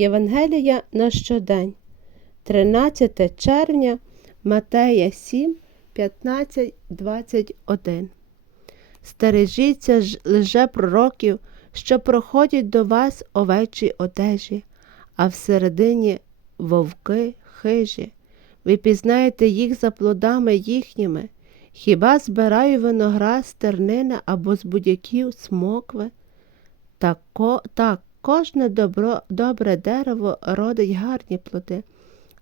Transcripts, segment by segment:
Євангелія на щодень, 13 червня, Матея 7, 15, 21. Стережіться ж лже пророків, що проходять до вас овечі одежі, а всередині вовки хижі. Ви пізнаєте їх за плодами їхніми. Хіба збираю виноград з тернина або з будяків смокви? Так, ко, так кожне добро, добре дерево родить гарні плоди,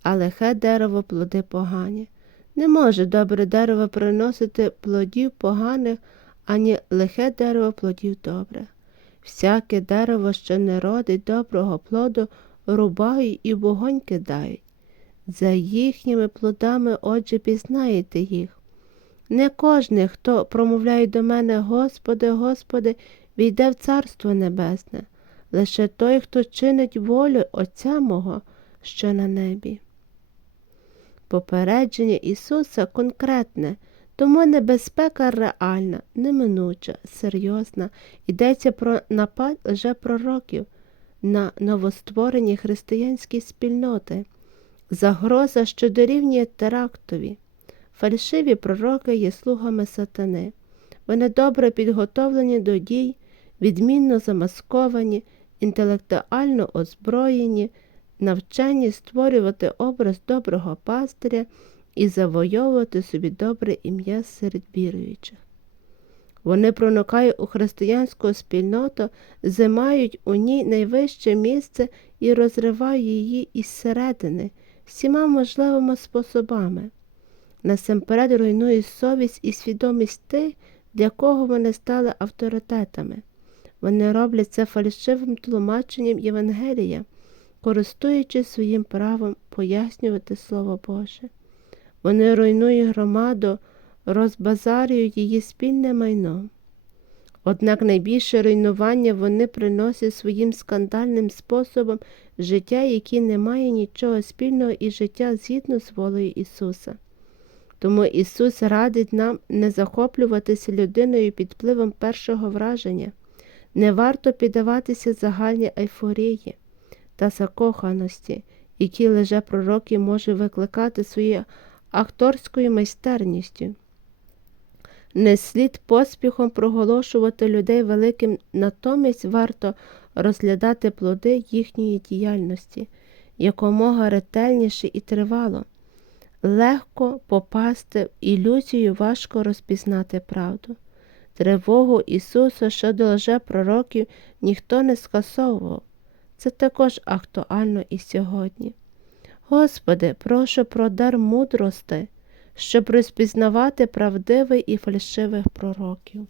а лихе дерево плоди погані. Не може добре дерево приносити плодів поганих, ані лихе дерево плодів добре. Всяке дерево, що не родить доброго плоду, рубають і вогонь кидають. За їхніми плодами, отже, пізнаєте їх. Не кожний, хто промовляє до мене, Господи, Господи, війде в Царство Небесне, лише той, хто чинить волю Отця мого, що на небі. Попередження Ісуса конкретне, тому небезпека реальна, неминуча, серйозна, йдеться про напад лжепророків на новостворені християнські спільноти, загроза, що дорівнює терактові. Фальшиві пророки є слугами сатани. Вони добре підготовлені до дій, відмінно замасковані, інтелектуально озброєні, навчені створювати образ доброго пастиря і завойовувати собі добре ім'я серед віруючих. Вони проникають у християнську спільноту, займають у ній найвище місце і розривають її із середини всіма можливими способами. Насамперед руйнують совість і свідомість тих, для кого вони стали авторитетами. Вони роблять це фальшивим тлумаченням Євангелія, користуючись своїм правом пояснювати Слово Боже. Вони руйнують громаду, розбазарюють її спільне майно. Однак найбільше руйнування вони приносять своїм скандальним способом життя, яке не має нічого спільного із життя згідно з волею Ісуса. Тому Ісус радить нам не захоплюватися людиною під впливом першого враження, не варто піддаватися загальній ейфорії та закоханості, які лише пророки може викликати своєю акторською майстерністю. Не слід поспіхом проголошувати людей великим, натомість варто розглядати плоди їхньої діяльності якомога ретельніше і тривало. Легко попасти в ілюзію важко розпізнати правду. Тривогу Ісуса щодо лжепророків ніхто не скасовував. Це також актуально і сьогодні. Господи, прошу про дар мудрости, щоб розпізнавати правдивих і фальшивих пророків.